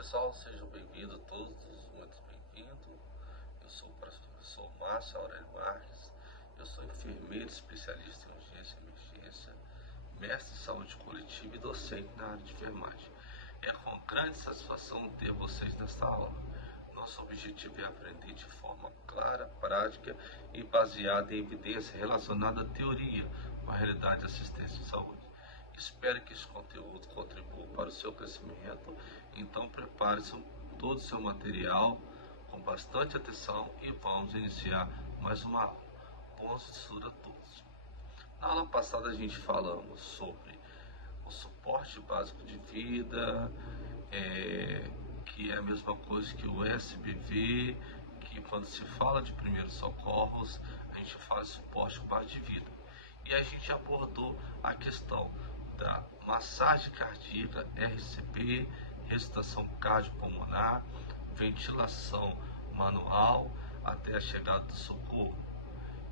Pessoal, sejam bem-vindos todos, muito bem-vindos. Eu sou o professor Márcio Aurélio Marques, eu sou enfermeiro especialista em urgência e emergência, mestre em saúde coletiva e docente na área de enfermagem. É com grande satisfação ter vocês nesta aula. Nosso objetivo é aprender de forma clara, prática e baseada em evidência relacionada à teoria com a realidade de assistência em saúde. Espero que esse conteúdo contribua para o seu crescimento, então prepare todo o seu material com bastante atenção e vamos iniciar mais uma aula. Bons estudos a todos. Na aula passada a gente falamos sobre o suporte básico de vida, que é a mesma coisa que o SBV, que quando se fala de primeiros socorros, a gente fala de suporte básico de vida. E a gente abordou a questão da massagem cardíaca, RCP, ressuscitação cardiopulmonar, ventilação manual até a chegada do socorro.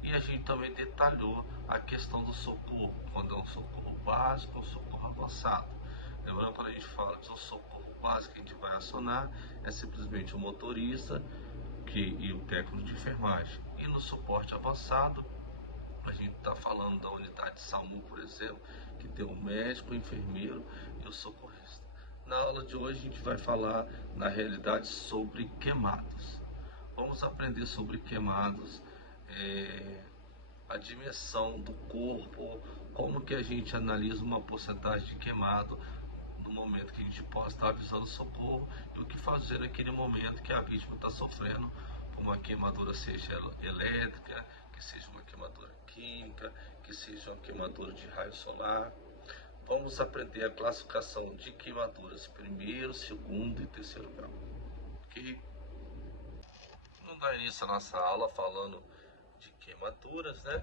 E a gente também detalhou a questão do socorro, quando é um socorro básico ou um socorro avançado. Lembrando, quando a gente fala de um socorro básico, que a gente vai acionar é simplesmente o motorista e o técnico de enfermagem. E no suporte avançado, a gente está falando da unidade de SAMU, por exemplo, que tem o médico, o enfermeiro e o socorrista. Na aula de hoje a gente vai falar, na realidade, sobre queimados. Vamos aprender sobre queimados, a dimensão do corpo, como que a gente analisa uma porcentagem de queimado no momento que a gente possa estar avisando socorro, e o que fazer naquele momento que a vítima está sofrendo uma queimadura, seja elétrica, que seja uma queimadura química, que seja uma queimadura de raio solar. Vamos aprender a classificação de queimaduras primeiro, segundo e terceiro grau. Ok? Vamos dar início à nossa aula falando de queimaduras, né?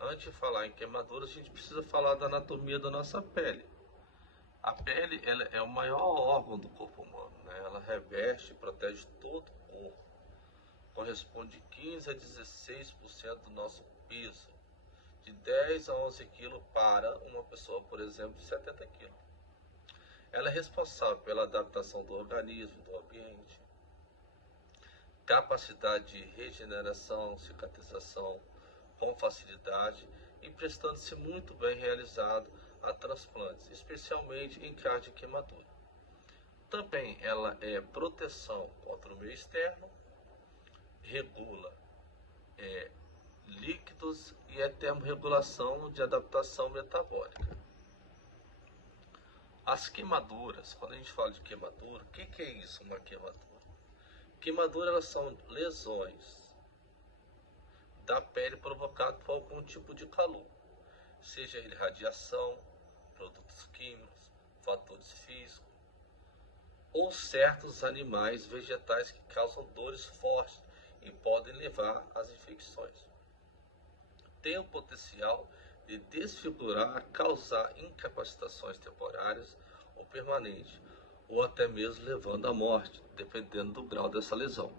Antes de falar em queimaduras, a gente precisa falar da anatomia da nossa pele. A pele, ela é o maior órgão do corpo humano, né? Ela reveste e protege todo o corpo. Corresponde 15 a 16% do nosso peso, de 10 a 11 kg para uma pessoa, por exemplo, de 70 kg. Ela é responsável pela adaptação do organismo, do ambiente, capacidade de regeneração, cicatrização com facilidade e prestando-se muito bem realizado a transplantes, especialmente em caso de queimadura. Também ela é proteção contra o meio externo, regula líquidos e é termorregulação de adaptação metabólica. As queimaduras, quando a gente fala de queimadura, o que é isso, uma queimadura? Queimadura, elas são lesões da pele provocadas por algum tipo de calor, seja ele radiação, produtos químicos, fatores físicos, ou certos animais vegetais que causam dores fortes e podem levar às infecções. Tem o potencial de desfigurar, causar incapacitações temporárias ou permanentes, ou até mesmo levando à morte, dependendo do grau dessa lesão.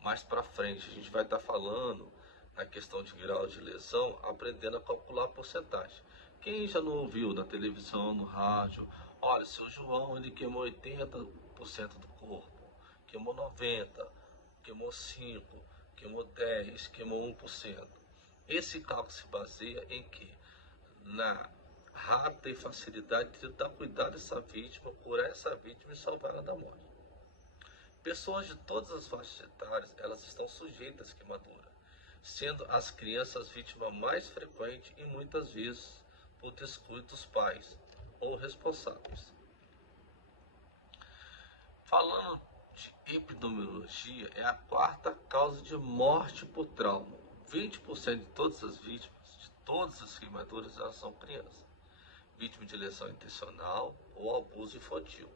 Mais para frente a gente vai estar falando na questão de grau de lesão, aprendendo a calcular a porcentagem. Quem já não ouviu na televisão, no rádio, olha, seu João, ele queimou 80% do corpo, queimou 90%, queimou 5%, queimou 10%, queimou 1%. Esse cálculo se baseia em que? Na rápida e facilidade de tentar cuidar dessa vítima, curar essa vítima e salvá-la da morte. Pessoas de todas as faixas etárias, elas estão sujeitas à queimadura, sendo as crianças vítima mais frequente e muitas vezes por descuido dos pais ou responsáveis. Falando de epidemiologia, é a quarta causa de morte por trauma. 20% de todas as vítimas, de todas as queimaduras, elas são crianças, vítimas de lesão intencional ou abuso infantil.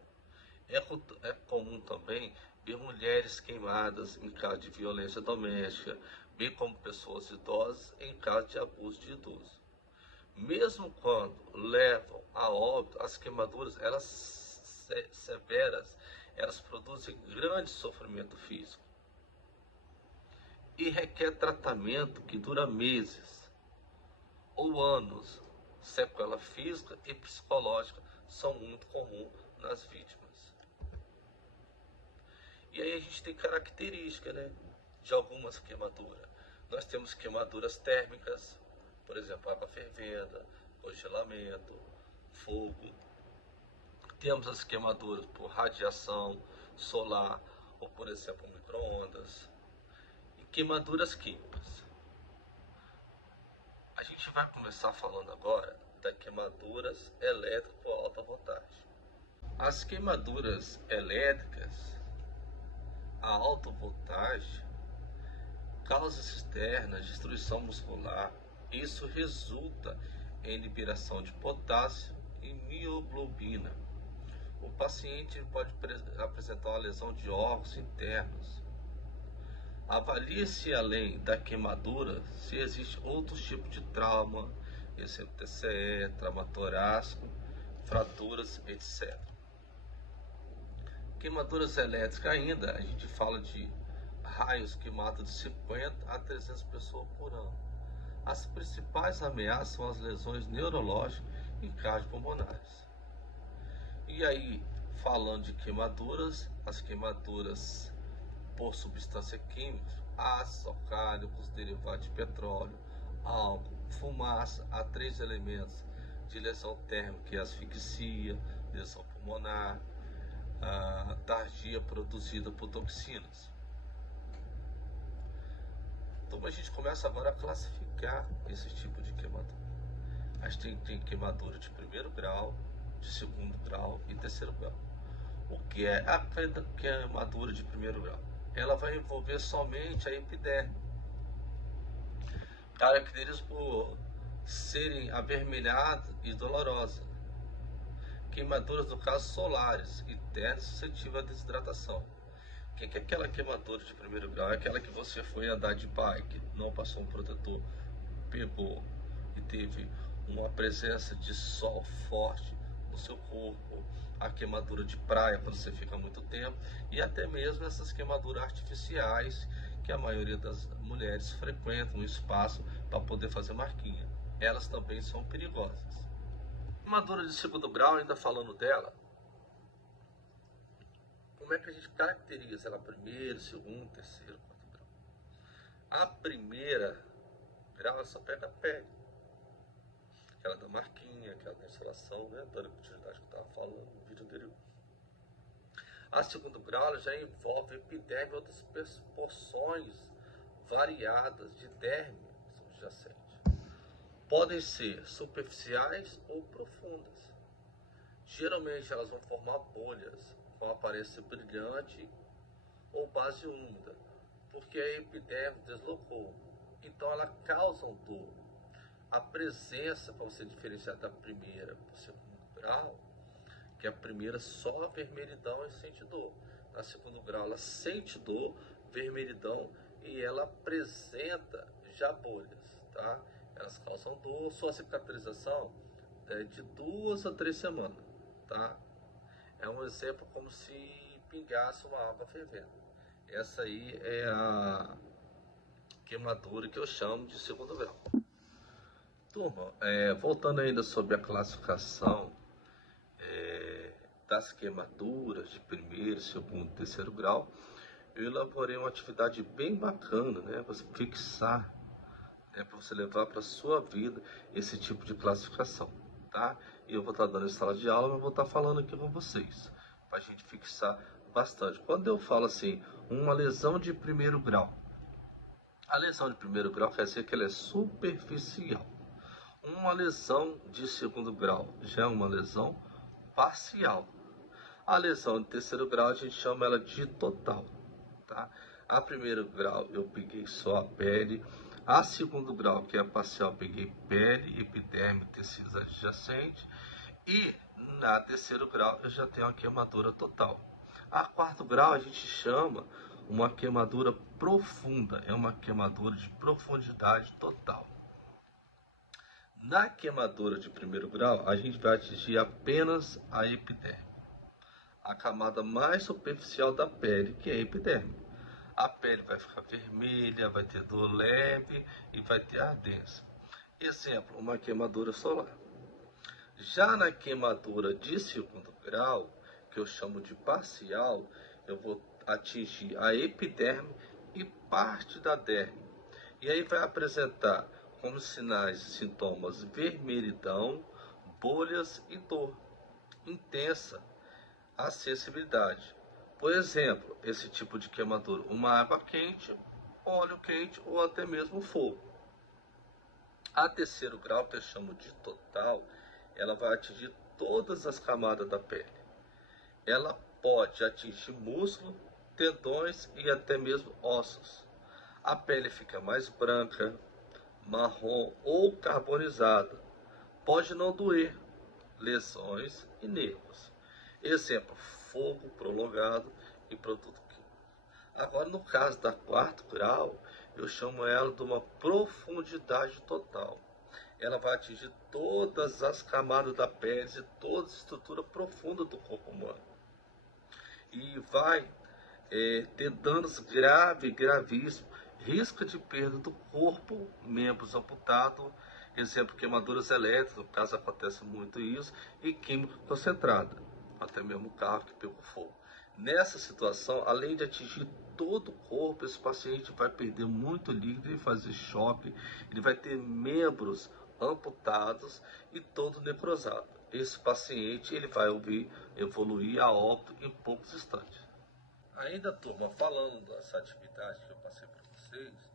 É comum também ver mulheres queimadas em caso de violência doméstica, bem como pessoas idosas em caso de abuso de idoso. Mesmo quando levam a óbito, as queimaduras, elas severas, elas produzem grande sofrimento físico e requer tratamento que dura meses ou anos. Sequela física e psicológica são muito comuns nas vítimas. E aí a gente tem característica, né, de algumas queimaduras. Nós temos queimaduras térmicas, por exemplo, água fervendo, congelamento, fogo. Temos as queimaduras por radiação solar, ou por exemplo, micro-ondas. E queimaduras químicas. A gente vai começar falando agora das queimaduras elétricas por alta voltagem. As queimaduras elétricas a alta voltagem causam externas, destruição muscular. Isso resulta em liberação de potássio e mioglobina. O paciente pode apresentar uma lesão de órgãos internos. Avalie-se além da queimadura se existe outros tipos de trauma, exemplo TCE, trauma torácico, fraturas, etc. Queimaduras elétricas ainda, a gente fala de raios que matam de 50 a 300 pessoas por ano. As principais ameaças são as lesões neurológicas e cardiopulmonares. E aí, falando de queimaduras, as queimaduras por substância química, ácidos alcálicos, derivados de petróleo, álcool, fumaça, há 3 elementos de lesão térmica, que é asfixia, lesão pulmonar, tardia produzida por toxinas. Então a gente começa agora a classificar esse tipo de queimadura. A gente tem queimadura de primeiro grau, de segundo grau e terceiro grau. O que é a queimadura de primeiro grau? Ela vai envolver somente a epiderme. Características por serem avermelhadas e dolorosas. Queimaduras, no caso, solares, internas, suscetíveis à desidratação. O que é aquela queimadura de primeiro grau? É aquela que você foi andar de bike, não passou um protetor, pegou e teve uma presença de sol forte no seu corpo, a queimadura de praia quando você fica muito tempo, e até mesmo essas queimaduras artificiais que a maioria das mulheres frequentam o espaço para poder fazer marquinha. Elas também são perigosas. Queimadura de segundo grau, ainda falando dela, como é que a gente caracteriza ela? Primeiro, segundo, terceiro, quarto grau. A primeira grau só pega a pele, aquela da marquinha, aquela da insolação, né, da continuidade que eu estava falando no vídeo anterior. A segundo grau ela já envolve epiderme e outras porções variadas de derme subjacente. Podem ser superficiais ou profundas. Geralmente elas vão formar bolhas com aparência brilhante ou base úmida, porque a epiderme deslocou. Então ela causa dor. A presença, para você diferenciar da primeira para o segundo grau, que a primeira só a vermelhidão e sente dor. Na segundo grau ela sente dor, vermelhidão e ela apresenta já bolhas, tá? Elas causam dor, sua cicatrização é de 2 a 3 semanas, tá? É um exemplo como se pingasse uma água fervendo. Essa aí é a queimadura que eu chamo de segundo grau. Turma, voltando ainda sobre a classificação das queimaduras de primeiro, segundo e terceiro grau, eu elaborei uma atividade bem bacana, né, para você fixar, para você levar para a sua vida esse tipo de classificação, tá? E eu vou estar dando em sala de aula, mas vou estar falando aqui com vocês, para a gente fixar bastante. Quando eu falo assim, uma lesão de primeiro grau, a lesão de primeiro grau quer dizer que ela é superficial. Uma lesão de segundo grau já é uma lesão parcial. A lesão de terceiro grau a gente chama ela de total, tá? A primeiro grau eu peguei só a pele. A segundo grau, que é parcial, peguei pele, epiderme, tecidos adjacentes. E na terceiro grau eu já tenho a queimadura total. A quarto grau a gente chama uma queimadura profunda, é uma queimadura de profundidade total. Na queimadura de primeiro grau, a gente vai atingir apenas a epiderme, a camada mais superficial da pele, que é a epiderme. A pele vai ficar vermelha, vai ter dor leve e vai ter ardência. Exemplo, uma queimadura solar. Já na queimadura de segundo grau, que eu chamo de parcial, eu vou atingir a epiderme e parte da derme. E aí vai apresentar como sinais e sintomas vermelhidão, bolhas e dor intensa, a sensibilidade. Por exemplo, esse tipo de queimadura, uma água quente, óleo quente ou até mesmo fogo. A terceiro grau, que eu chamo de total, ela vai atingir todas as camadas da pele. Ela pode atingir músculo, tendões e até mesmo ossos. A pele fica mais branca, marrom ou carbonizada. Pode não doer, lesões e nervos. Exemplo, fogo prolongado e produto químico. Agora, no caso da quarto grau, eu chamo ela de uma profundidade total. Ela vai atingir todas as camadas da pele e toda a estrutura profunda do corpo humano. E vai ter danos gravíssimos, risco de perda do corpo, membros amputados, exemplo, queimaduras elétricas, no caso acontece muito isso, e química concentrada, até mesmo o carro que pegou fogo. Nessa situação, além de atingir todo o corpo, esse paciente vai perder muito líquido e fazer choque, ele vai ter membros amputados e todo necrosado. Esse paciente ele vai evoluir a óbito em poucos instantes. Ainda, turma, falando dessa atividade que eu passei para vocês,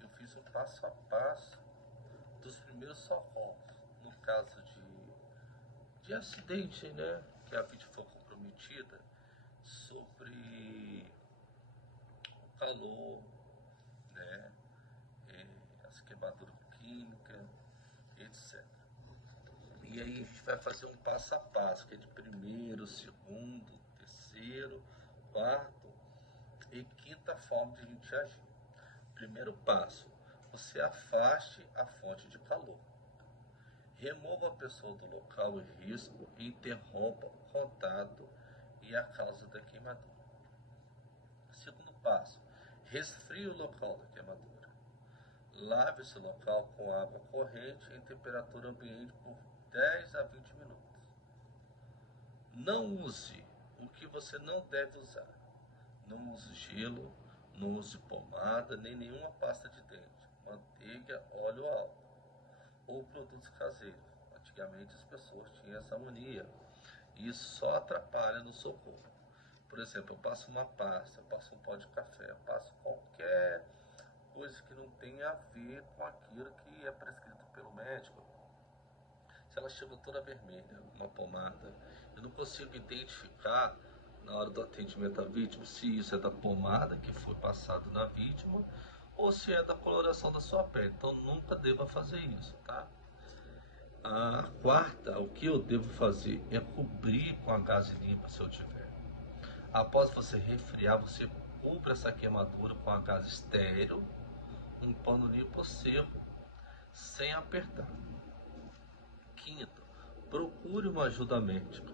eu fiz um passo a passo dos primeiros socorros, no caso de acidente, né, que a vítima foi comprometida, sobre o calor, né, as queimaduras químicas, etc. E aí a gente vai fazer um passo a passo, que é de primeiro, segundo, terceiro, quarto e quinta forma de a gente agir. Primeiro passo, você afaste a fonte de calor. Remova a pessoa do local de risco e interrompa o contato e a causa da queimadura. Segundo passo, resfrie o local da queimadura. Lave esse local com água corrente em temperatura ambiente por 10 a 20 minutos. Não use o que você não deve usar. Não use gelo, não use pomada, nem nenhuma pasta de dente, manteiga, óleo ou álcool, ou produtos caseiros. Antigamente as pessoas tinham essa mania, e isso só atrapalha no seu corpo. Por exemplo, eu passo uma pasta, eu passo um pó de café, eu passo qualquer coisa que não tenha a ver com aquilo que é prescrito pelo médico. Se ela chega toda vermelha, uma pomada, eu não consigo identificar na hora do atendimento à vítima se isso é da pomada que foi passado na vítima ou se é da coloração da sua pele. Então nunca deva fazer isso, tá? A quarta, o que eu devo fazer é cobrir com a gaze limpa se eu tiver. Após você resfriar, você cubra essa queimadura com a gaze estéril, um pano limpo seco, sem apertar. Quinto, procure uma ajuda médica.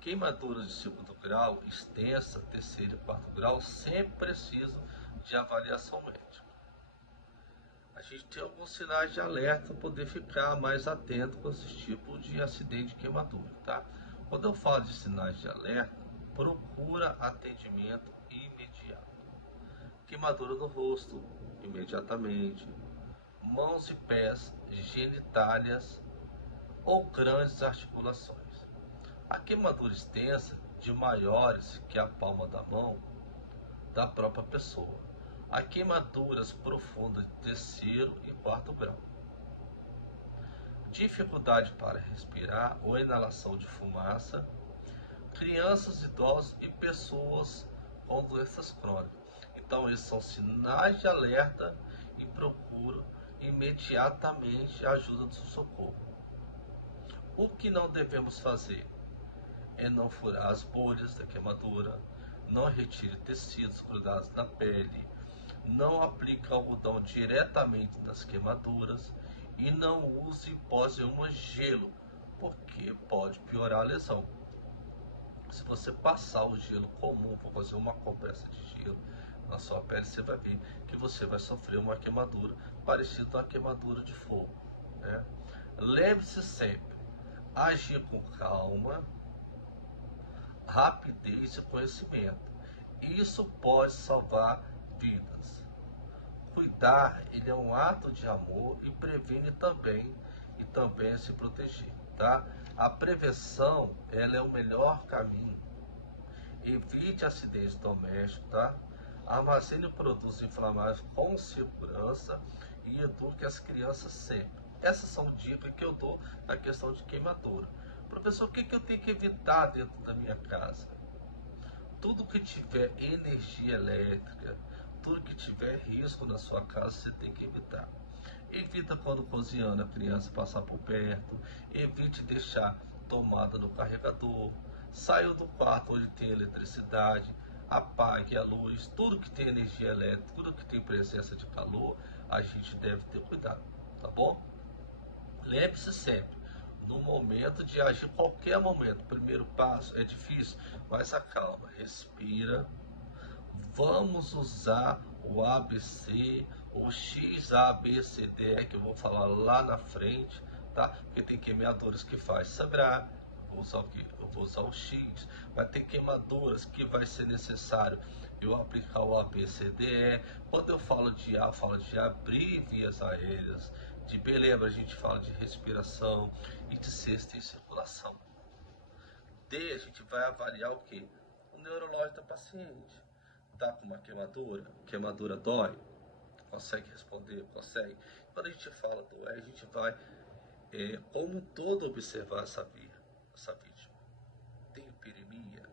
Queimaduras de segundo grau, extensa, terceiro e quarto grau, sempre precisam de avaliação médica. A gente tem alguns sinais de alerta para poder ficar mais atento com esse tipo de acidente de queimadura, tá? Quando eu falo de sinais de alerta, procura atendimento imediato. Queimadura no rosto, imediatamente. Mãos e pés, genitálias ou grandes articulações. A queimadura extensa, de maiores que a palma da mão da própria pessoa. Há queimaduras profundas de terceiro e quarto grau. Dificuldade para respirar ou inalação de fumaça. Crianças, idosos e pessoas com doenças crônicas. Então, esses são sinais de alerta e procura imediatamente a ajuda do socorro. O que não devemos fazer é não furar as bolhas da queimadura, não retire tecidos grudados na pele, não aplique algodão diretamente nas queimaduras e não use pós-uma gelo, porque pode piorar a lesão. Se você passar o gelo comum para fazer uma compressa de gelo na sua pele, você vai ver que você vai sofrer uma queimadura parecida com a queimadura de fogo, né? Lembre-se sempre, agir com calma, rapidez e conhecimento. Isso pode salvar vidas. Cuidar, ele é um ato de amor e previne também se proteger, tá? A prevenção, ela é o melhor caminho. Evite acidentes domésticos, tá? Armazene produtos inflamáveis com segurança e eduque as crianças sempre. Essas são dicas que eu dou na questão de queimadura. Professor, o que eu tenho que evitar dentro da minha casa? Tudo que tiver energia elétrica, tudo que tiver risco na sua casa, você tem que evitar. Evita quando cozinhando a criança passar por perto, evite deixar tomada no carregador, saia do quarto onde tem eletricidade, apague a luz, tudo que tem energia elétrica, tudo que tem presença de calor, a gente deve ter cuidado, tá bom? Lembre-se sempre, no momento de agir, qualquer momento, primeiro passo é difícil, mas acalma, respira. Vamos usar o ABC, o XABCD, que eu vou falar lá na frente, tá? Porque tem queimaduras que faz sangrar, eu vou usar o X, vai ter queimaduras que vai ser necessário eu aplicar o ABCDE. Quando eu falo de A, eu falo de abrir vias aéreas, de B, lembra, a gente fala de respiração, e de C, tem circulação. D, a gente vai avaliar o que? O neurológico da paciente. Tá com uma queimadura dói, consegue responder, consegue. Quando a gente fala do E, a gente vai, como um todo, observar essa vítima. Tem hiperemia,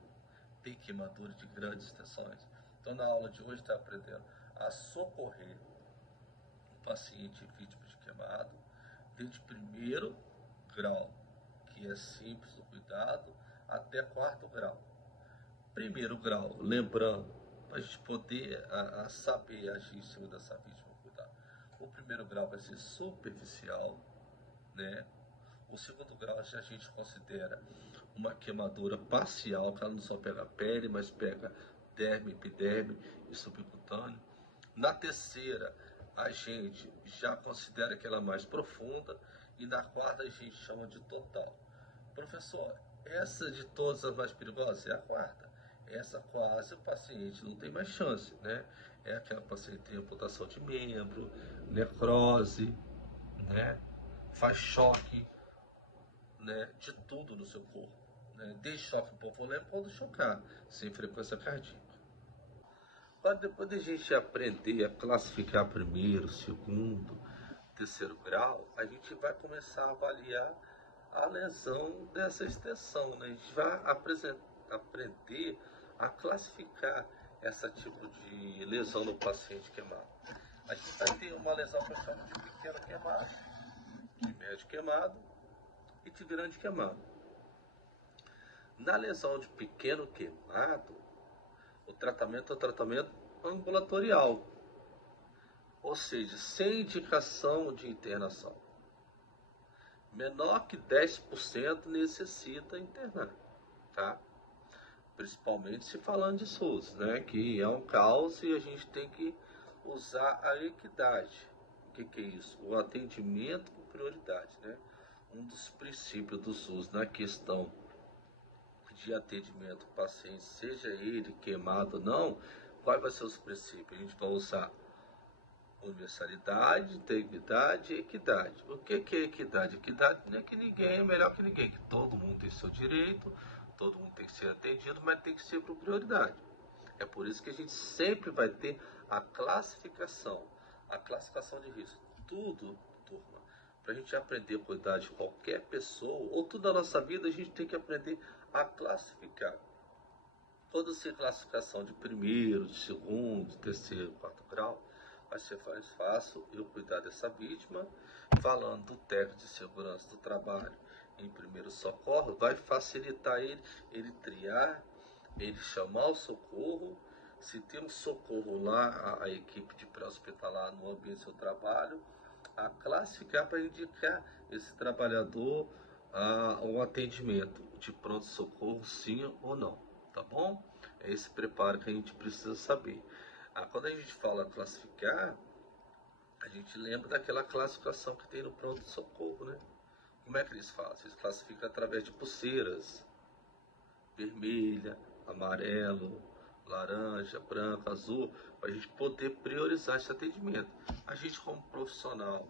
tem queimadura de grandes extensões. Então, na aula de hoje, está aprendendo a socorrer o paciente vítima de queimado, desde primeiro grau, que é simples o cuidado, até quarto grau. Primeiro grau, lembrando, para a gente poder saber agir em cima dessa vítima, cuidar. O primeiro grau vai ser superficial, né? O segundo grau a gente considera uma queimadura parcial, que ela não só pega a pele, mas pega derme, epiderme e subcutâneo. Na terceira, a gente já considera que ela é mais profunda, e na quarta a gente chama de total. Professor, essa de todas as mais perigosas é a quarta. Essa quase o paciente não tem mais chance, né? É aquela paciente que tem amputação de membro, necrose, né? Faz choque, né? De tudo no seu corpo, né? Desde choque hipovolêmico quando chocar, sem frequência cardíaca. Mas depois de a gente aprender a classificar primeiro, segundo, terceiro grau, a gente vai começar a avaliar a lesão dessa extensão, né? A gente vai aprender a classificar esse tipo de lesão no paciente queimado. A gente vai ter uma lesão que eu chamo de pequeno queimado, de médio queimado e de grande queimado. Na lesão de pequeno queimado, o tratamento é o tratamento ambulatorial, ou seja, sem indicação de internação. Menor que 10% necessita internar, tá? Principalmente se falando de SUS, né? Que é um caos e a gente tem que usar a equidade. O que é isso? O atendimento com prioridade, né? Um dos princípios do SUS na questão de atendimento ao paciente, seja ele queimado ou não, quais vão ser os princípios? A gente vai usar universalidade, integridade e equidade. O que é equidade? Equidade não é que ninguém é melhor que ninguém, que todo mundo tem seu direito, todo mundo tem que ser atendido, mas tem que ser por prioridade. É por isso que a gente sempre vai ter a classificação de risco. Tudo, turma, para a gente aprender a cuidar de qualquer pessoa, ou toda a nossa vida, a gente tem que aprender a classificar. Quando se classificação de primeiro, de segundo, de terceiro, quarto grau, vai ser mais fácil eu cuidar dessa vítima. Falando do técnico de segurança do trabalho em primeiro socorro, vai facilitar ele triar, ele chamar o socorro. Se tem um socorro lá, a equipe de pré-hospitalar no ambiente do seu trabalho, a classificar para indicar esse trabalhador um atendimento de pronto-socorro, sim ou não, tá bom? É esse preparo que a gente precisa saber. Quando a gente fala classificar, a gente lembra daquela classificação que tem no pronto-socorro, né? Como é que eles fazem? Eles classificam através de pulseiras, vermelha, amarelo, laranja, branco, azul, para a gente poder priorizar esse atendimento. A gente, como profissional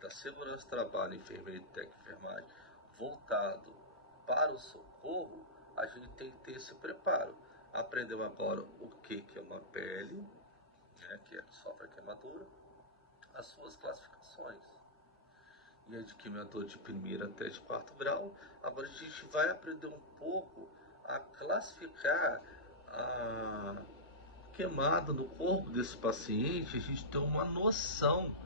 da segurança do trabalho, enfermeiro e técnico de enfermagem, voltado para o socorro, a gente tem que ter esse preparo. Aprendeu agora o que é uma pele, né, que sofre queimadura, as suas classificações. E é de queimadura de primeiro até de quarto grau. Agora a gente vai aprender um pouco a classificar a queimada no corpo desse paciente. A gente tem uma noção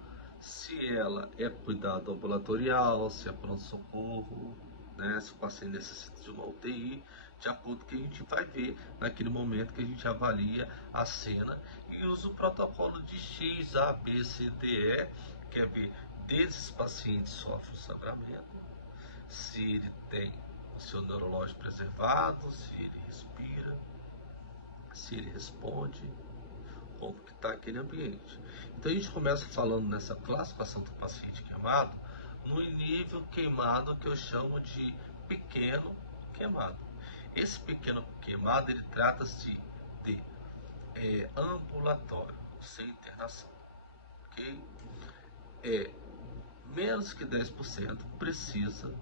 se ela é cuidado ambulatorial, se é pronto-socorro, né, se o paciente necessita de uma UTI, de acordo com o que a gente vai ver naquele momento que a gente avalia a cena e usa o protocolo de X, A, B, C, D, E, que é ver desses pacientes sofrem o sangramento, se ele tem o seu neurológico preservado, se ele respira, se ele responde, como que está aquele ambiente. Então a gente começa falando nessa classificação do paciente queimado, no nível queimado que eu chamo de pequeno queimado. Esse pequeno queimado, ele trata-se de ambulatório, sem internação, ok? Menos que 10% precisa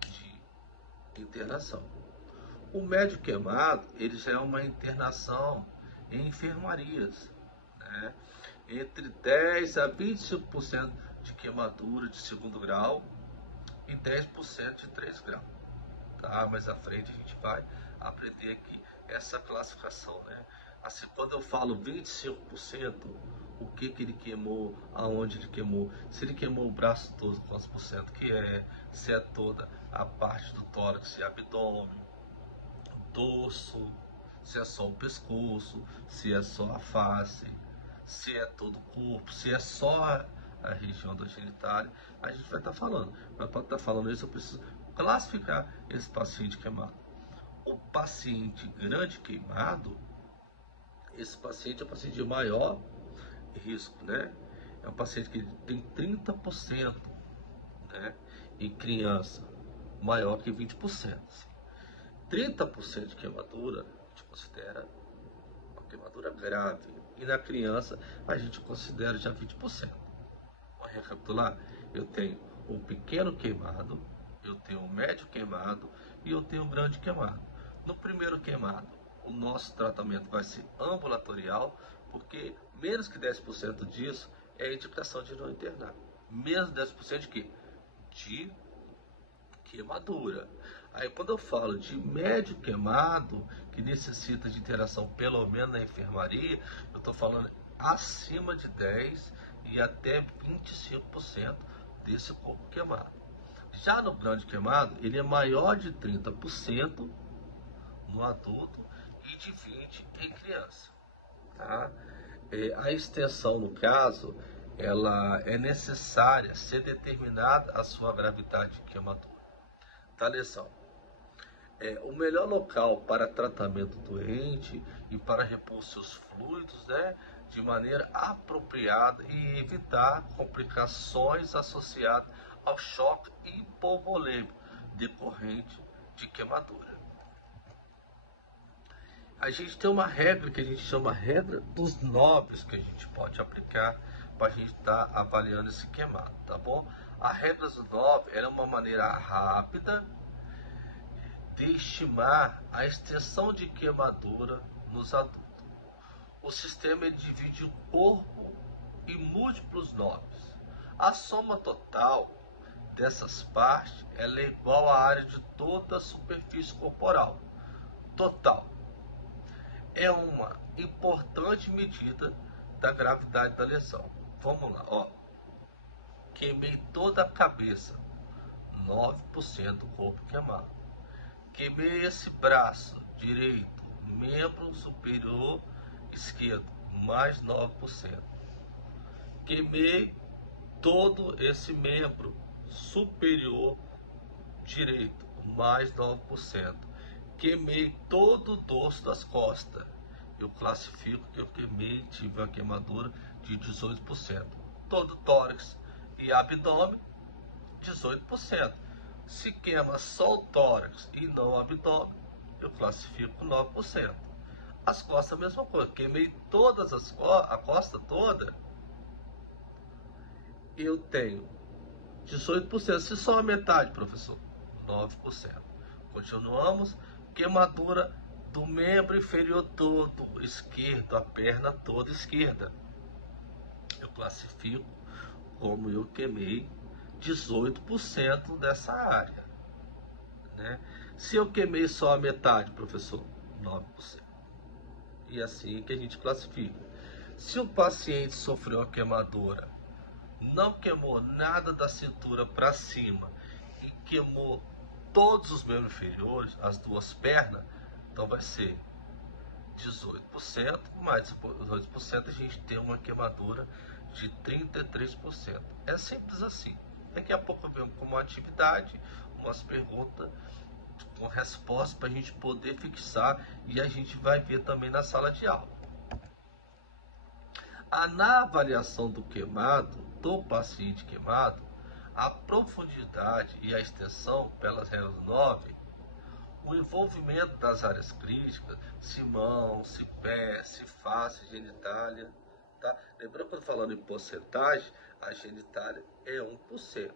de internação. O médio queimado, ele já é uma internação em enfermarias, né? Entre 10 a 25% de queimadura de segundo grau e 10% de 3 graus. Tá? Mais à frente a gente vai aprender aqui essa classificação, né? Assim, quando eu falo 25%, o que ele queimou, aonde ele queimou, se ele queimou o braço todo, quantos por cento que é, se é toda a parte do tórax e abdômen, dorso, se é só o pescoço, se é só a face, se é todo o corpo, se é só a região da genitália, a gente vai estar falando. Mas para estar falando isso, eu preciso classificar esse paciente queimado. O paciente grande queimado, esse paciente é um paciente de maior risco, né? É um paciente que tem 30%, né? Em criança, maior que 20%. 30% de queimadura, a gente considera uma queimadura grave. E na criança, a gente considera já 20%. Vamos recapitular? Eu tenho um pequeno queimado, eu tenho um médio queimado e eu tenho um grande queimado. No primeiro queimado, o nosso tratamento vai ser ambulatorial, porque menos que 10% disso é a indicação de não internar. Menos 10% de quê? De queimadura. Aí quando eu falo de médio queimado, que necessita de interação pelo menos na enfermaria, eu estou falando acima de 10% e até 25% desse corpo queimado. Já no grande queimado, ele é maior de 30% no adulto e de 20% em criança. Tá? A extensão, no caso, ela é necessária ser determinada a sua gravidade de queimadura da lesão. O melhor local para tratamento do doente e para repor seus fluidos, né, de maneira apropriada e evitar complicações associadas ao choque hipovolêmico decorrente de queimadura. A gente tem uma regra que a gente chama regra dos nobres, que a gente pode aplicar para a gente estar avaliando esse queimado, tá bom? A regra dos nobres é uma maneira rápida de estimar a extensão de queimadura nos adultos. O sistema divide o corpo em múltiplos nobres. A soma total dessas partes ela é igual à área de toda a superfície corporal total. É uma importante medida da gravidade da lesão. Vamos lá, ó. Queimei toda a cabeça, 9% do corpo queimado. Queimei esse braço direito, membro superior esquerdo, mais 9%. Queimei todo esse membro superior direito, mais 9%. Queimei todo o dorso das costas. Eu classifico que eu queimei, tive uma queimadura de 18%. Todo tórax e abdômen, 18%. Se queima só o tórax e não o abdômen, eu classifico 9%. As costas, a mesma coisa. Queimei todas a costa toda, eu tenho 18%. Se só a metade, professor, 9%. Continuamos. Queimadura do membro inferior todo esquerdo, a perna toda esquerda. Eu classifico como eu queimei 18% dessa área, né? Se eu queimei só a metade, professor, 9%. E assim que a gente classifica. Se o paciente sofreu a queimadura, não queimou nada da cintura para cima e queimou todos os membros inferiores, as duas pernas, então vai ser 18%, mais 18% a gente tem uma queimadura de 33%. É simples assim. Daqui a pouco eu venho com uma atividade, umas perguntas com resposta para a gente poder fixar e a gente vai ver também na sala de aula. Na avaliação do queimado, do paciente queimado, a profundidade e a extensão pelas regras 9, o envolvimento das áreas críticas, se mão, se pé, se face, genitália, tá? Lembrando que eu estou falando em porcentagem, a genitália é 1%.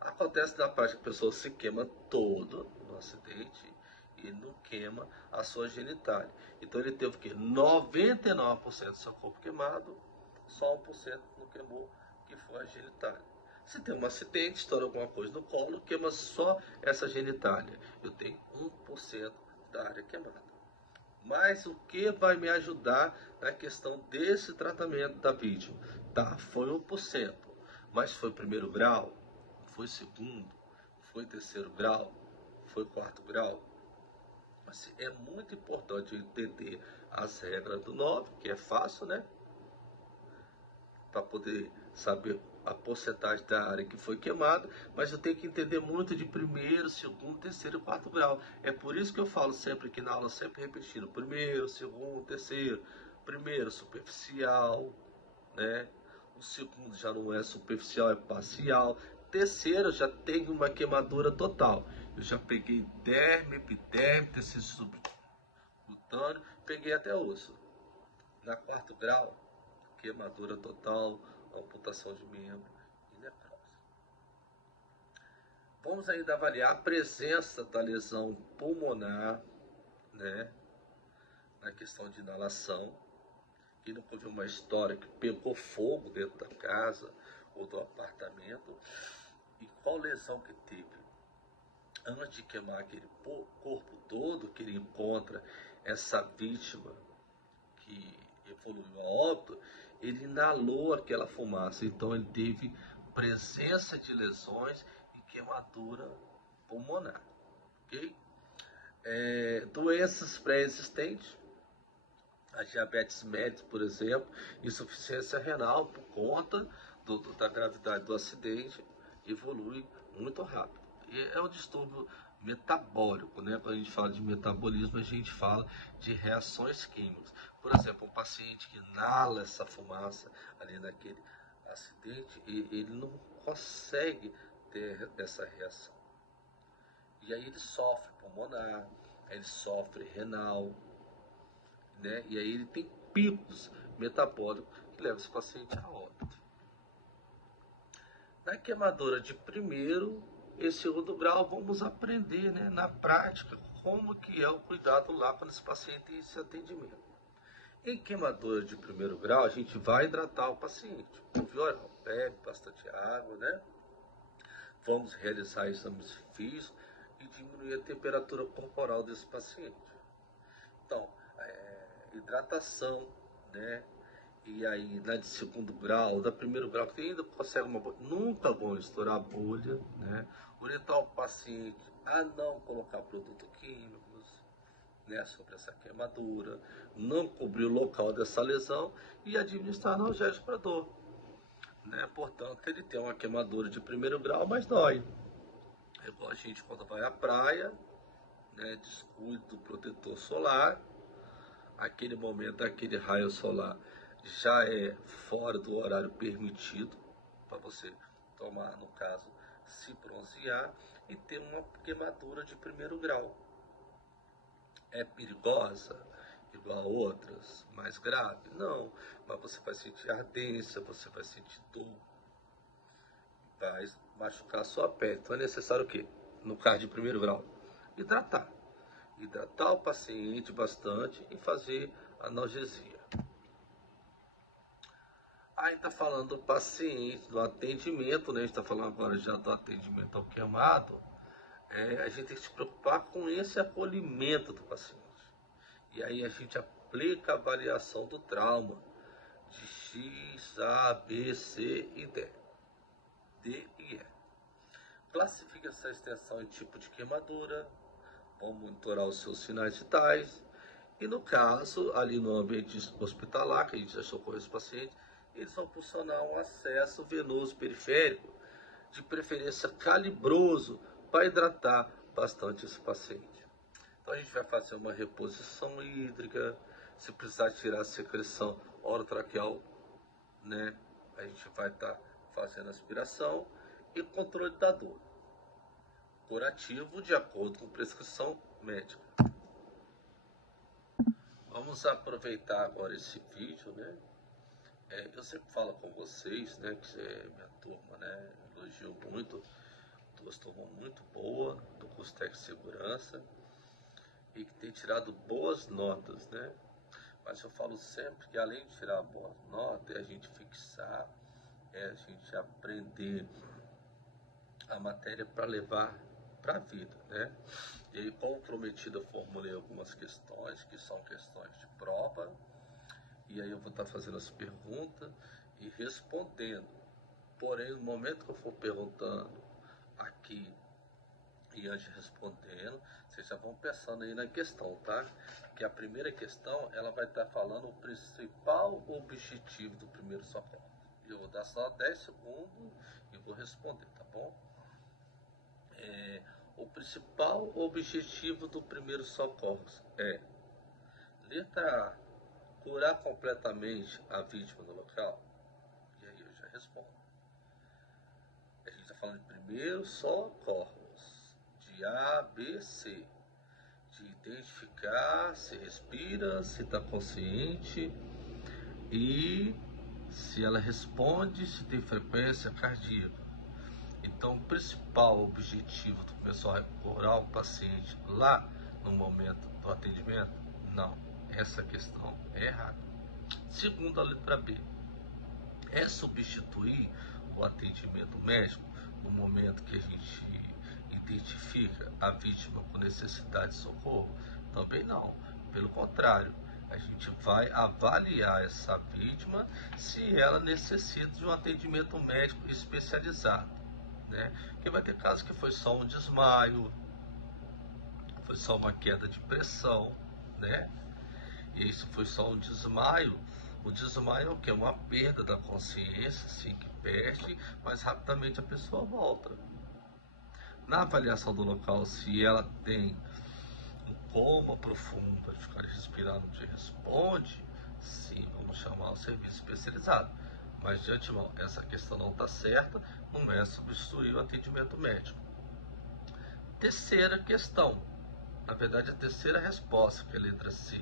Acontece na prática que a pessoa se queima todo no acidente e não queima a sua genitália. Então ele teve o quê? 99% do seu corpo queimado, só 1% não queimou, que foi a genitália. Se tem um acidente, estoura alguma coisa no colo, queima só essa genitália. Eu tenho 1% da área queimada. Mas o que vai me ajudar na questão desse tratamento da vítima? Tá, foi 1%, mas foi primeiro grau, foi segundo, foi terceiro grau, foi quarto grau. Assim, é muito importante eu entender as regras do 9, que é fácil, né? Para poder saber a porcentagem da área que foi queimada, mas eu tenho que entender muito de primeiro, segundo, terceiro e quarto grau. É por isso que eu falo sempre aqui na aula, sempre repetindo, primeiro, segundo, terceiro. Primeiro, superficial, né? O segundo já não é superficial, é parcial. Terceiro, já tem uma queimadura total. Eu já peguei derme, epiderme, tecido subcutâneo, peguei até osso. Na quarto grau, queimadura total, amputação de membro e necrose. Vamos ainda avaliar a presença da lesão pulmonar, né, na questão de inalação. Quem nunca viu uma história que pegou fogo dentro da casa ou do apartamento, e qual lesão que teve? Antes de queimar aquele corpo todo que ele encontra essa vítima que evoluiu a óbito, ele inalou aquela fumaça, então ele teve presença de lesões e queimadura pulmonar, ok? Doenças pré-existentes, a diabetes mellitus, por exemplo, insuficiência renal por conta da gravidade do acidente, evolui muito rápido. E é um distúrbio metabólico, né? Quando a gente fala de metabolismo, a gente fala de reações químicas. Por exemplo, um paciente que inala essa fumaça ali naquele acidente, ele não consegue ter essa reação. E aí ele sofre pulmonar, ele sofre renal, né? E aí ele tem picos metabólicos que levam esse paciente a óbito. Na queimadura de primeiro e segundo grau, vamos aprender, né, na prática como que é o cuidado lá para esse paciente ter esse atendimento. Em queimadura de primeiro grau, a gente vai hidratar o paciente. Bebe bastante água, né? Vamos realizar exames físicos e diminuir a temperatura corporal desse paciente. Então, hidratação, né? E aí, na de segundo grau, da primeiro grau, que ainda consegue uma bolha, nunca vão estourar a bolha, né? Orientar o paciente a não colocar produtos químicos, né, sobre essa queimadura, não cobrir o local dessa lesão e administrar analgésico para dor, né? Portanto, ele tem uma queimadura de primeiro grau, mas dói. É igual a gente quando vai à praia, né, descuida do protetor solar, aquele momento, aquele raio solar já é fora do horário permitido para você tomar, no caso, se bronzear e ter uma queimadura de primeiro grau. É perigosa igual a outras, mais grave? Não, mas você vai sentir ardência, você vai sentir dor, vai machucar a sua pele. Então é necessário o quê? No caso de primeiro grau, hidratar. Hidratar o paciente bastante e fazer analgesia. Aí está falando do paciente, do atendimento, né? A gente está falando agora já do atendimento ao queimado. A gente tem que se preocupar com esse acolhimento do paciente. E aí a gente aplica a avaliação do trauma de X, A, B, C e D. D e E. Classifica essa extensão em tipo de queimadura, vamos monitorar os seus sinais vitais. E no caso, ali no ambiente hospitalar, que a gente já socorreu esse paciente, eles vão funcionar um acesso venoso periférico, de preferência calibroso, para hidratar bastante esse paciente. Então a gente vai fazer uma reposição hídrica, se precisar tirar a secreção orotraqueal, né? A gente vai estar fazendo aspiração e controle da dor. Curativo de acordo com prescrição médica. Vamos aproveitar agora esse vídeo, né? Eu sempre falo com vocês, né? Que minha turma, né? Elogio muito. Duas turmas muito boas do curso técnico de segurança e que tem tirado boas notas, né? Mas eu falo sempre que além de tirar boas notas, é a gente fixar, é a gente aprender a matéria para levar para a vida, né? E aí, como prometido, eu formulei algumas questões que são questões de prova, e aí eu vou estar fazendo as perguntas e respondendo. Porém, no momento que eu for perguntando aqui e antes respondendo, vocês já vão pensando aí na questão, tá? Que a primeira questão, ela vai estar falando o principal objetivo do primeiro socorro. Eu vou dar só 10 segundos e vou responder, tá bom? O principal objetivo do primeiro socorro é: letra A, curar completamente a vítima no local. E aí eu já respondo. A gente está falando de primeiro socorros, de A, B, C, de identificar se respira, se está consciente e se ela responde, se tem frequência cardíaca. Então, o principal objetivo do pessoal é curar o paciente lá no momento do atendimento? Não, essa questão é errada. Segunda letra B, é substituir o atendimento médico no momento que a gente identifica a vítima com necessidade de socorro? Também não, pelo contrário, a gente vai avaliar essa vítima se ela necessita de um atendimento médico especializado. Né? Porque vai ter casos que foi só um desmaio, foi só uma queda de pressão, né? E isso foi só um desmaio. O desmaio é o que? Uma perda da consciência, sim, que perde, mas rapidamente a pessoa volta. Na avaliação do local, se ela tem um coma profundo, a ficar respirando de responde, sim, vamos chamar o serviço especializado. Mas de antemão, essa questão não está certa, não é substituir o atendimento médico. Terceira questão, na verdade a terceira resposta, que é a letra C.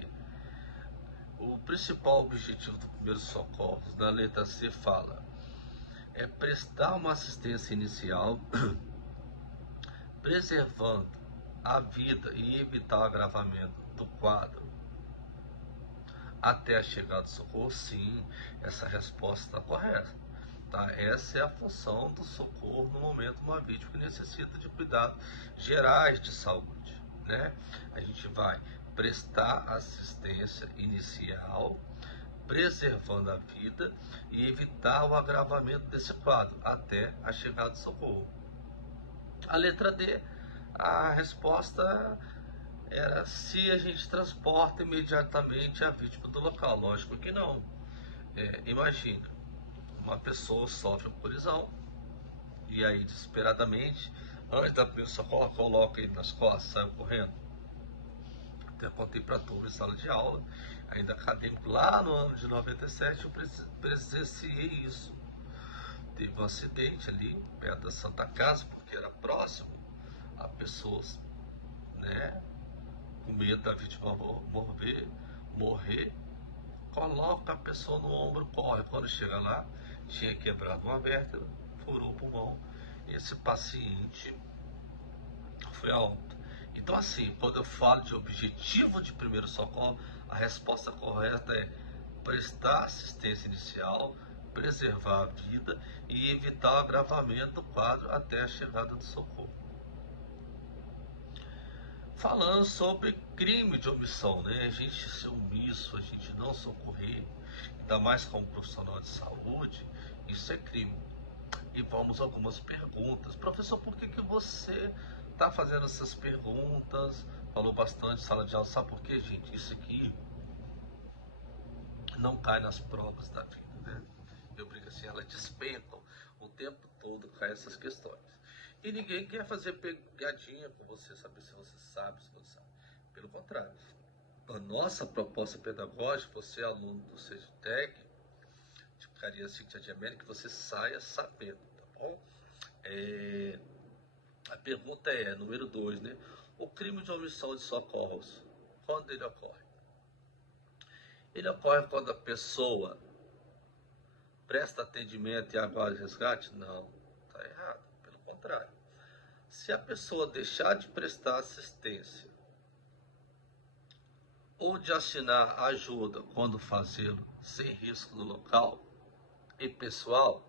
O principal objetivo do primeiro socorro, na letra C, fala: é prestar uma assistência inicial, preservando a vida e evitar o agravamento do quadro até a chegada do socorro. Sim, essa resposta está correta. Tá? Essa é a função do socorro no momento de uma vítima que necessita de cuidados gerais de saúde. Né? A gente vai prestar assistência inicial, preservando a vida e evitar o agravamento desse quadro até a chegada do socorro. A letra D, a resposta era se a gente transporta imediatamente a vítima do local. Lógico que não. Imagina, uma pessoa sofre uma colisão e aí desesperadamente, antes da primeira socorro, coloca ele nas costas, sai correndo. Até contei para a turma em sala de aula, ainda acadêmico, lá no ano de 97, eu presenciei isso. Teve um acidente ali perto da Santa Casa, porque era próximo a pessoas, né, com medo da vítima morrer, coloca a pessoa no ombro, corre. Quando chega lá, tinha quebrado uma vértebra, furou o pulmão. Esse paciente foi a óbito. Então, assim, quando eu falo de objetivo de primeiro socorro, a resposta correta é prestar assistência inicial, preservar a vida e evitar o agravamento do quadro até a chegada do socorro. Falando sobre crime de omissão, né? A gente ser omisso, a gente não socorrer, ainda mais como profissional de saúde, isso é crime. E vamos a algumas perguntas. Professor, por que você está fazendo essas perguntas? Falou bastante sala de aula, sabe por quê, gente? Isso aqui não cai nas provas da vida, né? Eu brinco assim, elas despencam o tempo todo, cai essas questões. E ninguém quer fazer pegadinha com você, saber se você sabe, se você sabe. Pelo contrário, a nossa proposta pedagógica, você é aluno do CEGTEC, de Caria Cintia de América, que você saia sabendo, tá bom? A pergunta é, número 2, né? O crime de omissão de socorros, quando ele ocorre? Ele ocorre quando a pessoa presta atendimento e aguarda resgate? Não, está errado. Pelo contrário. Se a pessoa deixar de prestar assistência ou de assinar ajuda quando fazê-lo sem risco no local e pessoal,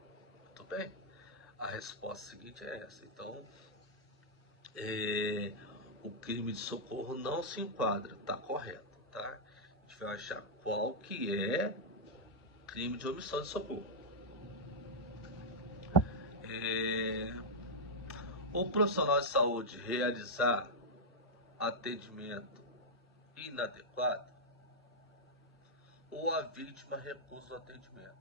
muito bem. A resposta seguinte é essa. Então, o crime de socorro não se enquadra, está correto, tá? A gente vai achar qual que é crime de omissão de socorro. O profissional de saúde realizar atendimento inadequado ou a vítima recusa o atendimento.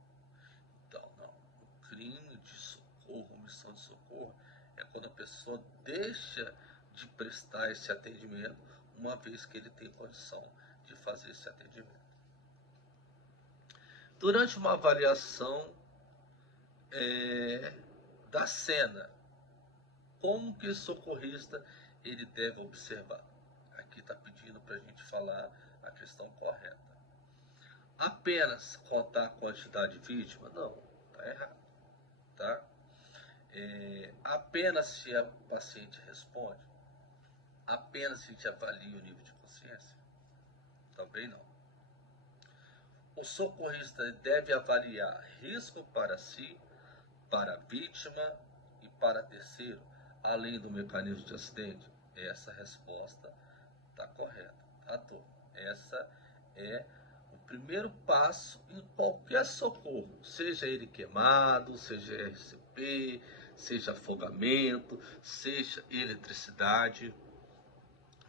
Então, não. O crime de socorro, omissão de socorro, é quando a pessoa deixa de prestar esse atendimento, uma vez que ele tem condição de fazer esse atendimento. Durante uma avaliação da cena, como que o socorrista ele deve observar? Aqui está pedindo para a gente falar a questão correta. Apenas contar a quantidade de vítima? Não, está errado. Tá? Apenas se o paciente responde? Apenas se a gente avalia o nível de consciência? Também não. O socorrista deve avaliar risco para si, para a vítima e para terceiro, além do mecanismo de acidente? Essa resposta está correta, tá, turma? Essa é o primeiro passo em qualquer socorro, seja ele queimado, seja RCP, seja afogamento, seja eletricidade.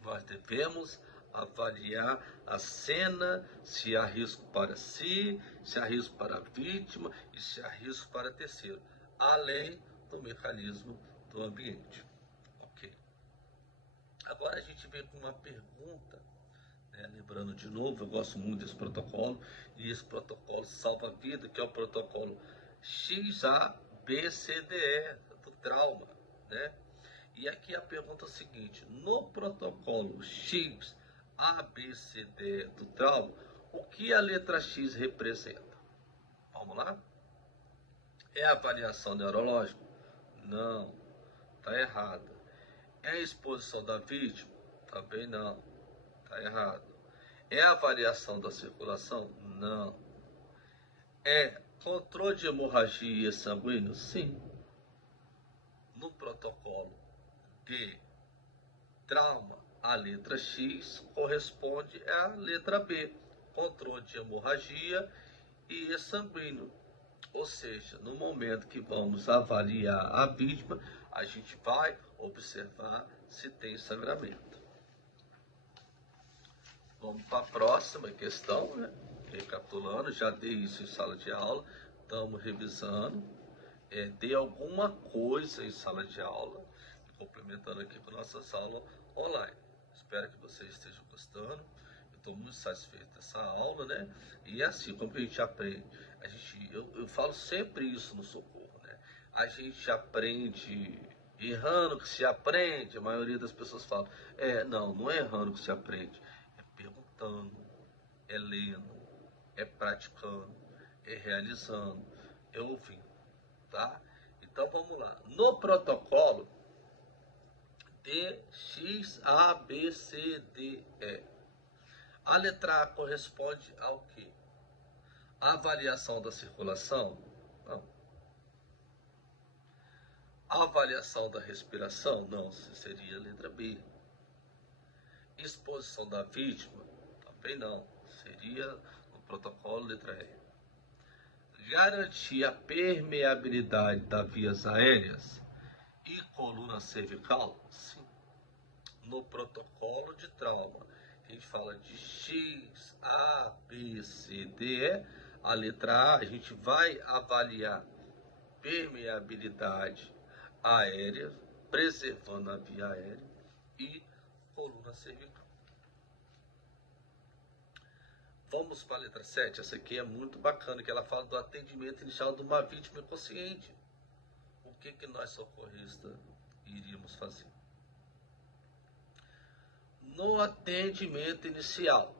Nós devemos avaliar a cena, se há risco para si, se há risco para a vítima e se há risco para terceiro, além do mecanismo do ambiente. Ok. Agora a gente vem com uma pergunta, né? Lembrando de novo, eu gosto muito desse protocolo, e esse protocolo salva a vida, que é o protocolo XABCDE do trauma, né? E aqui a pergunta é a seguinte: no protocolo XABCD do trauma, o que a letra X representa? Vamos lá? É a avaliação neurológica? Não, está errado. É a exposição da vítima? Também não, está errado. É a avaliação da circulação? Não. É controle de hemorragia sanguínea? Sim. No protocolo de trauma, a letra X corresponde à letra B, controle de hemorragia e sanguíneo. Ou seja, no momento que vamos avaliar a vítima, a gente vai observar se tem sangramento. Vamos para a próxima questão, né? Recapitulando, já dei isso em sala de aula, estamos revisando. Dei alguma coisa em sala de aula, complementando aqui com nossas aulas online. Espero que vocês estejam gostando. Eu estou muito satisfeito dessa aula, né? E assim, como que a gente aprende? Eu falo sempre isso no socorro, né? A gente aprende Errando que se aprende, a maioria das pessoas fala, não é errando que se aprende, é perguntando, é lendo, é praticando, é realizando, é ouvindo, tá? Então vamos lá. No protocolo D, X, A, B, C, D, E. A letra A corresponde ao quê? A avaliação da circulação? Não. A avaliação da respiração? Não, seria a letra B. Exposição da vítima? Também não, seria no protocolo letra E. Garantir a permeabilidade das vias aéreas e coluna cervical? Sim. No protocolo de trauma, a gente fala de X, A, B, C, D, E. A letra A, a gente vai avaliar permeabilidade aérea, preservando a via aérea e coluna cervical. Vamos para a letra 7. Essa aqui é muito bacana, que ela fala do atendimento inicial de uma vítima inconsciente. O que nós socorristas iríamos fazer? No atendimento inicial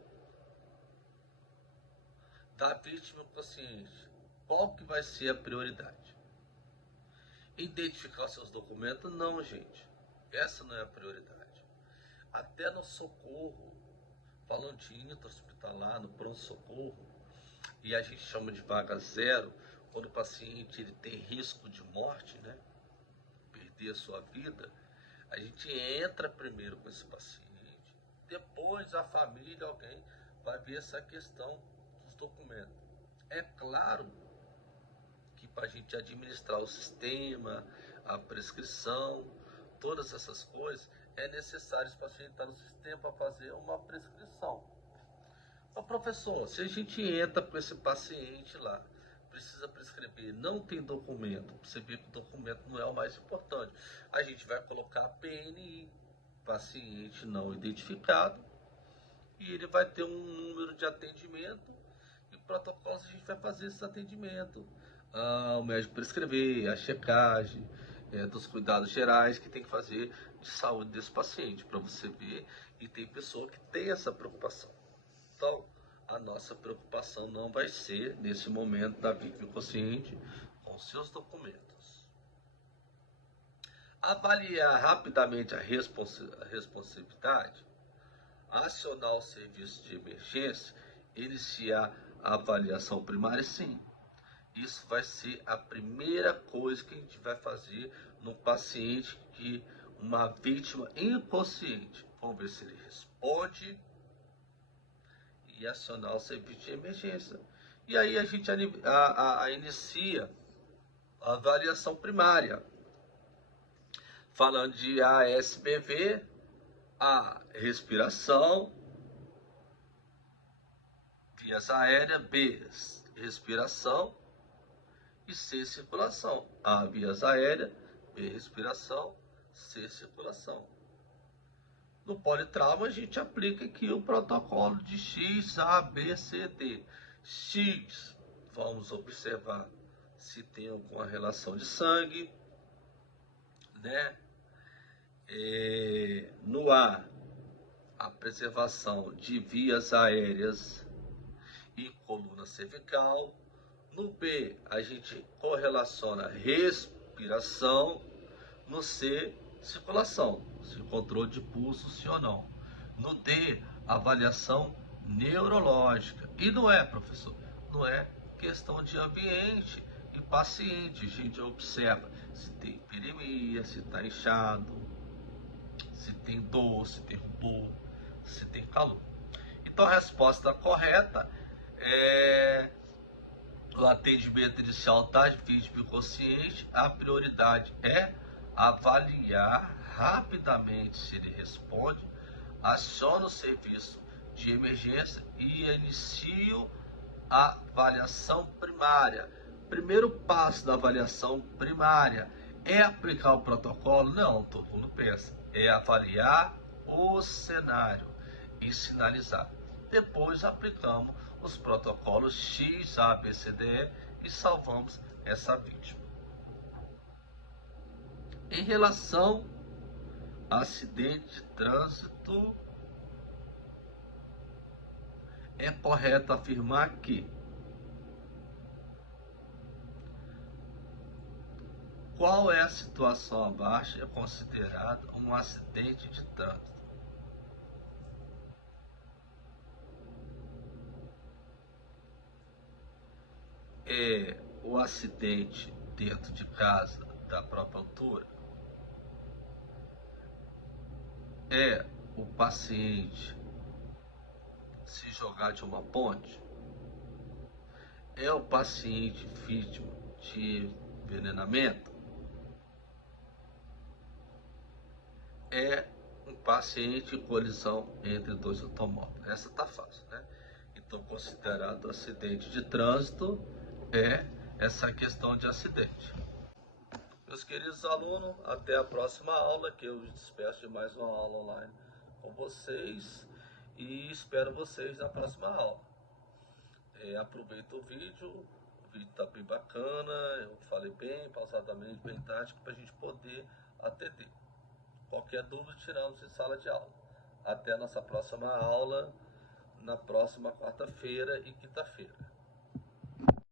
da vítima inconsciente, qual que vai ser a prioridade? Identificar seus documentos? Não, gente. Essa não é a prioridade. Até no socorro, falando de intra-hospitalar, no pronto-socorro, e a gente chama de vaga zero, quando o paciente ele tem risco de morte, né? Perder a sua vida, a gente entra primeiro com esse paciente, depois a família, alguém vai ver essa questão dos documentos. É claro que para a gente administrar o sistema, a prescrição, todas essas coisas, é necessário esse paciente estar no sistema para fazer uma prescrição. Mas, professor, se a gente entra com esse paciente lá, precisa prescrever, não tem documento, você vê que o documento não é o mais importante, a gente vai colocar PNI, paciente não identificado, e ele vai ter um número de atendimento, e protocolos a gente vai fazer esse atendimento. O médico prescrever, a checagem dos cuidados gerais que tem que fazer de saúde desse paciente, para você ver, e tem pessoa que tem essa preocupação. Então, a nossa preocupação não vai ser, nesse momento da vítima inconsciente, com seus documentos. Avaliar rapidamente a responsividade, acionar o serviço de emergência, iniciar a avaliação primária, sim. Isso vai ser a primeira coisa que a gente vai fazer no paciente que uma vítima inconsciente. Vamos ver se ele responde e acionar o serviço de emergência. E aí a gente inicia a avaliação primária, falando de ASBV, A, respiração, vias aéreas, B, respiração, e C, circulação. A, vias aéreas, B, respiração, C, circulação. No politrauma, a gente aplica aqui o protocolo de X, A, B, C, D. X, vamos observar se tem alguma relação de sangue, né? No A, a preservação de vias aéreas e coluna cervical. No B, a gente correlaciona respiração. No C, circulação, se controle de pulso, sim ou não. No D, avaliação neurológica. E não é, professor, não é questão de ambiente e paciente. A gente observa se tem hiperemia, se está inchado, se tem dor, se tem rubor, se tem calor. Então a resposta correta é o atendimento inicial da vítima inconsciente. A prioridade é avaliar rapidamente se ele responde, aciona o serviço de emergência e inicio a avaliação primária. Primeiro passo da avaliação primária é aplicar o protocolo? Não, todo mundo pensa. É avaliar o cenário e sinalizar. Depois aplicamos os protocolos X, A, B, C, D, E e salvamos essa vítima. Em relação a acidente de trânsito, é correto afirmar que qual é a situação abaixo é considerado um acidente de trânsito? É o acidente dentro de casa da própria altura? É o paciente se jogar de uma ponte? É o paciente vítima de envenenamento? É um paciente em colisão entre dois automóveis? Essa tá fácil, né? Então, considerado acidente de trânsito é essa questão de acidente. Meus queridos alunos, até a próxima aula, que eu despeço de mais uma aula online com vocês e espero vocês na próxima aula. Aproveita o vídeo está bem bacana, eu falei bem pausadamente, bem tático, para a gente poder atender. Qualquer dúvida tiramos em sala de aula. Até a nossa próxima aula, na próxima quarta-feira e quinta-feira.